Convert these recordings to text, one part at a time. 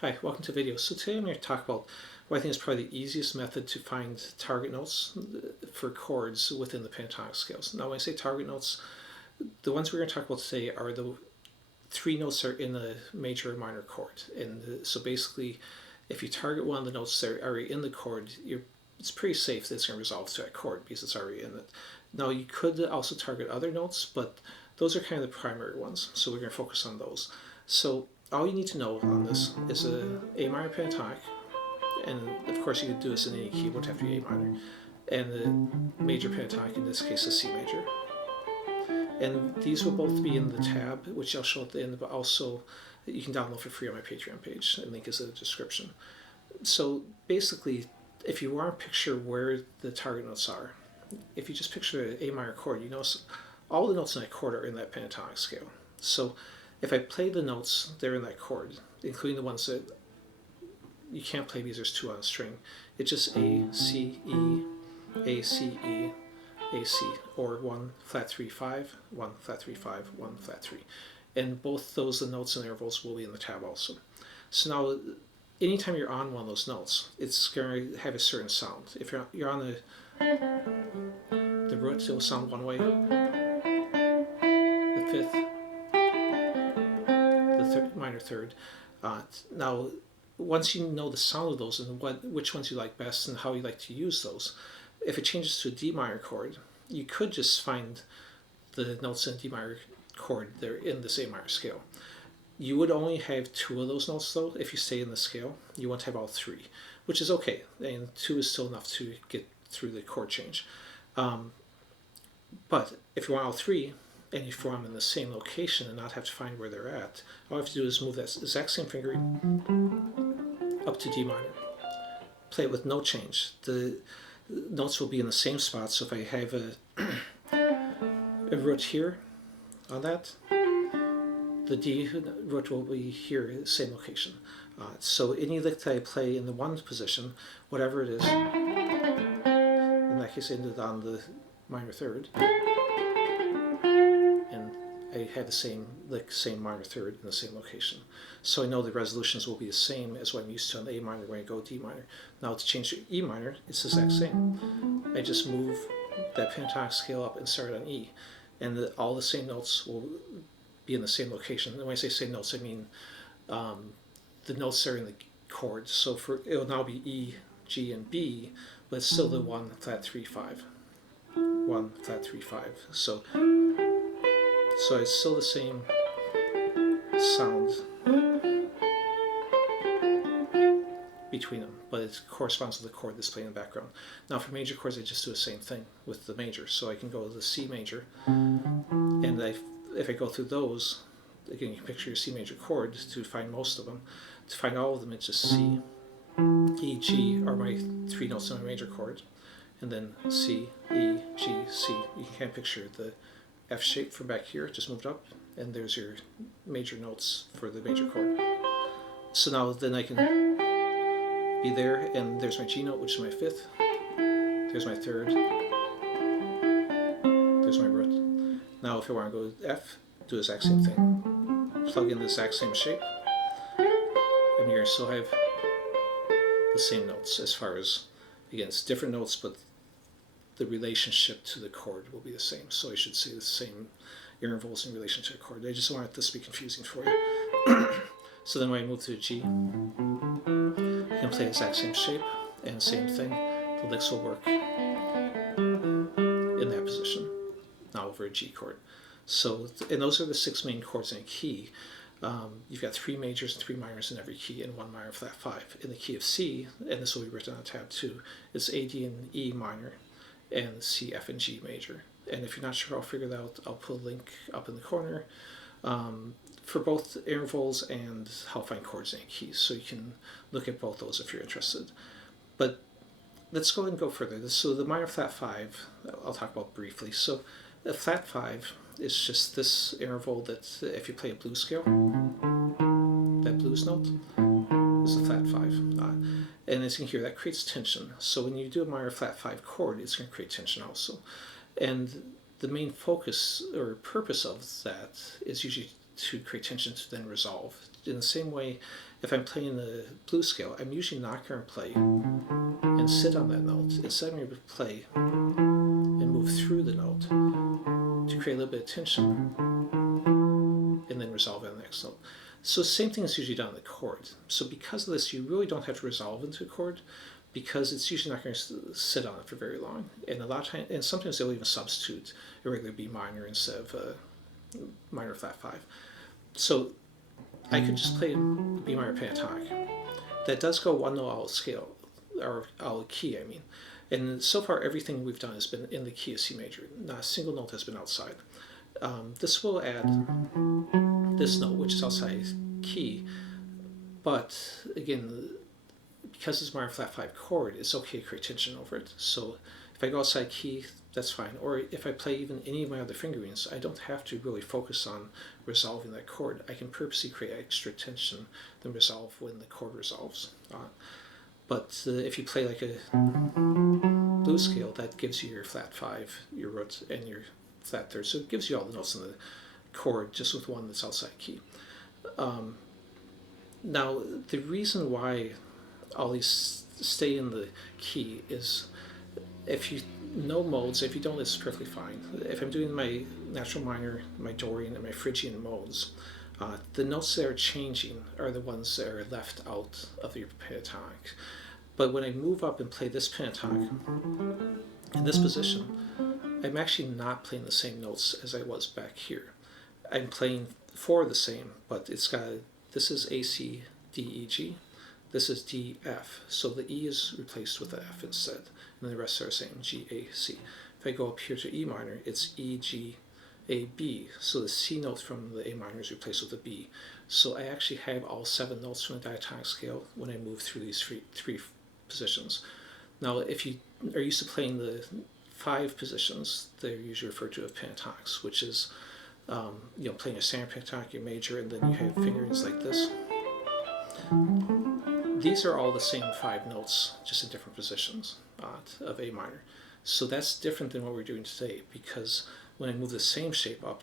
Hi, welcome to the video. So today I'm going to talk about what I think is probably the easiest method to find target notes for chords within the pentatonic scales. Now when I say target notes, the ones we're going to talk about today are the three notes that are in the major or minor chord. And so basically, if you target one of the notes that are already in the chord, it's pretty safe that it's going to resolve to that chord because it's already in it. Now you could also target other notes, but those are kind of the primary ones. So we're going to focus on those. So all you need to know on this is A minor pentatonic, and of course you could do this in any key, it won't have to be A minor, and the major pentatonic, in this case is C major. And these will both be in the tab, which I'll show at the end, but also you can download for free on my Patreon page. The link is in the description. So basically, if you want to picture where the target notes are, if you just picture an A minor chord, you notice all the notes in that chord are in that pentatonic scale. So if I play the notes, they're in that chord, including the ones that you can't play because there's two on a string. It's just A, C, E, A, C, E, A, C, or 1 flat 3 5, 1 flat 3 5, 1 flat 3. And both those, the notes and intervals, will be in the tab also. So now, anytime you're on one of those notes, it's going to have a certain sound. If you're on the root, it'll sound one way. The fifth, the minor third. Now, once you know the sound of those and which ones you like best and how you like to use those, if it changes to a D minor chord, you could just find the notes in a D minor chord that are in this A minor scale. You would only have two of those notes though if you stay in the scale. You won't have all three, which is okay. And two is still enough to get through the chord change. But if you want all three, and you form in the same location and not have to find where they're at, all you have to do is move that exact same fingering up to D minor. Play it with no change. The notes will be in the same spot, so if I have a root here on that, the D root will be here, same location. So any lick that I play in the one position, whatever it is, in that case I ended on the minor third, and I had the same lick, same minor third in the same location. So I know the resolutions will be the same as what I'm used to on A minor when I go D minor. Now to change to E minor, it's the exact same. I just move that pentatonic scale up and start on E. And all the same notes will be in the same location. And when I say same notes, I mean the notes are in the chords. So it'll now be E, G, and B, but it's still the 1 flat 3 5. 1 flat 3 5. So it's still the same sound between them, but it corresponds to the chord that's playing in the background. Now for major chords, I just do the same thing with the major. So I can go to the C major, and if I go through those, again, you can picture your C major chord to find most of them. To find all of them, it's just C, E, G are my three notes in my major chord, and then C, E, G, C. You can picture the F shape from back here, just moved up, and there's your major notes for the major chord. So now then I can be there, and there's my G note, which is my fifth, there's my third, there's my root. Now if I want to go to F, do the exact same thing. Plug in the exact same shape, and you're going to still have the same notes as far as, again, it's different notes, but the relationship to the chord will be the same. So I should see the same intervals in relation to the chord. I just wanted this to be confusing for you. So then when I move to a G, you can play the exact same shape and same thing. The licks will work in that position, now over a G chord. So, and those are the 6 main chords in a key. You've got 3 majors and 3 minors in every key, and 1 minor flat 5. In the key of C, and this will be written on tab 2, it's A, D, and E minor, and C, F, and G major. And if you're not sure how I'll figure that out, I'll put a link up in the corner for both intervals and how to find chords in keys, so you can look at both those if you're interested. But let's go ahead and go further. So the minor flat 5, I'll talk about briefly. So a flat 5 is just this interval that if you play a blues scale, that blues note is a flat 5. And as you can hear, that creates tension. So when you do a minor flat 5 chord, it's going to create tension also. And the main focus or purpose of that is usually to create tension to then resolve. in the same way, if I'm playing the blues scale, I'm usually not going to play and sit on that note. Instead, I'm going to play and move through the note to create a little bit of tension and then resolve on the next note. So same thing is usually done in the chord. So because of this, you really don't have to resolve into a chord, because it's usually not going to sit on it for very long. And a lot of times, and sometimes they'll even substitute a regular B minor instead of a minor flat 5. So I could just play B minor pentatonic. That does go one note out of scale, or out of key, I mean. And so far, everything we've done has been in the key of C major. Not a single note has been outside. This will add this note, which is outside key, but again, because it's minor flat 5 chord, it's okay to create tension over it. So if I go outside key, that's fine. Or if I play even any of my other fingerings, I don't have to really focus on resolving that chord. I can purposely create extra tension than resolve when the chord resolves. But if you play like a blues scale, that gives you your flat 5, your root, and your flat 3rd. So it gives you all the notes in the chord just with one that's outside key. Now, the reason why all these stay in the key is, if you know modes, if you don't, it's perfectly fine. If I'm doing my natural minor, my Dorian, and my Phrygian modes, the notes that are changing are the ones that are left out of your pentatonic. But when I move up and play this pentatonic in this position, I'm actually not playing the same notes as I was back here. I'm playing 4 the same, but it's got, this is A, C, D, E, G. This is D, F. So the E is replaced with the F instead, and the rest are the same, G, A, C. If I go up here to E minor, it's E, G, A, B. So the C note from the A minor is replaced with a B. So I actually have all 7 notes from the diatonic scale when I move through these three positions. Now, if you are used to playing the 5 positions, they're usually referred to as pentatonics, which is playing a standard pentatonic, your major, and then you have fingerings like this. These are all the same 5 notes, just in different positions of A minor. So that's different than what we're doing today, because when I move the same shape up,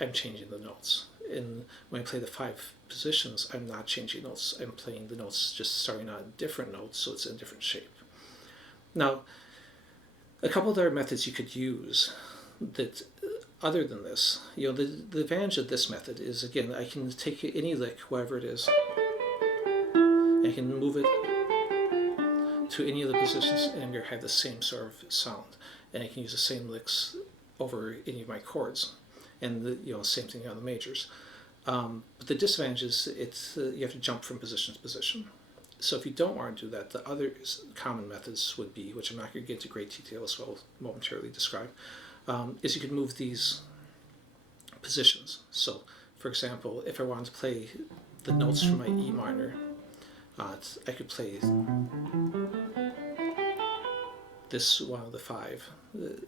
I'm changing the notes. And when I play the 5 positions, I'm not changing notes. I'm playing the notes just starting on different notes, so it's in a different shape. Now, a couple of other methods you could use that, other than this, the advantage of this method is, again, I can take any lick, whatever it is, I can move it to any of the positions and you have the same sort of sound. And I can use the same licks over any of my chords. And the same thing on the majors. But the disadvantage is you have to jump from position to position. So if you don't want to do that, the other common methods would be, which I'm not going to get into great detail as well momentarily describe, is you could move these positions. So, for example, if I wanted to play the notes from my E minor, I could play this one of the 5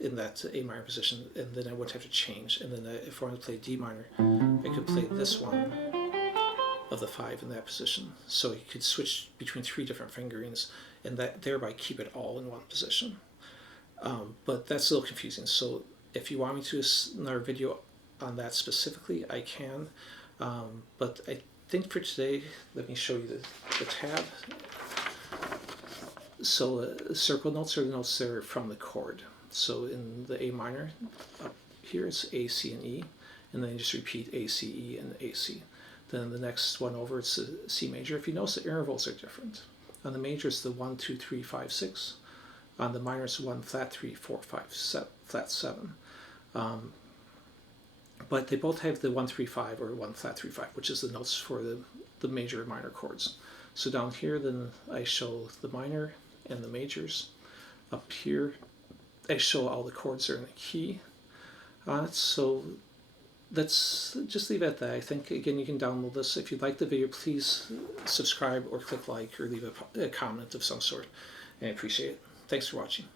in that A minor position, and then I wouldn't have to change. And then if I wanted to play D minor, I could play this one of the 5 in that position. So you could switch between 3 different fingerings and that thereby keep it all in one position. But that's a little confusing. So if you want me to do another video on that specifically, I can. But I think for today, let me show you the tab. So circle notes are the notes that are from the chord. So in the A minor, up here it's A, C, and E, and then you just repeat A, C, E, and A, C. Then the next one over, it's the C major. If you notice, the intervals are different. On the major, it's the 1, 2, 3, 5, 6. On the minor, it's 1, flat 3, 4, 5, flat 7. But they both have the 1, 3, 5 or 1, flat 3, 5, which is the notes for the major and minor chords. So down here, then I show the minor and the majors. Up here, I show all the chords that are in the key. So let's just leave it at that. I think, again, you can download this. If you like the video, please subscribe or click like or leave a comment of some sort. And I appreciate it. Thanks for watching.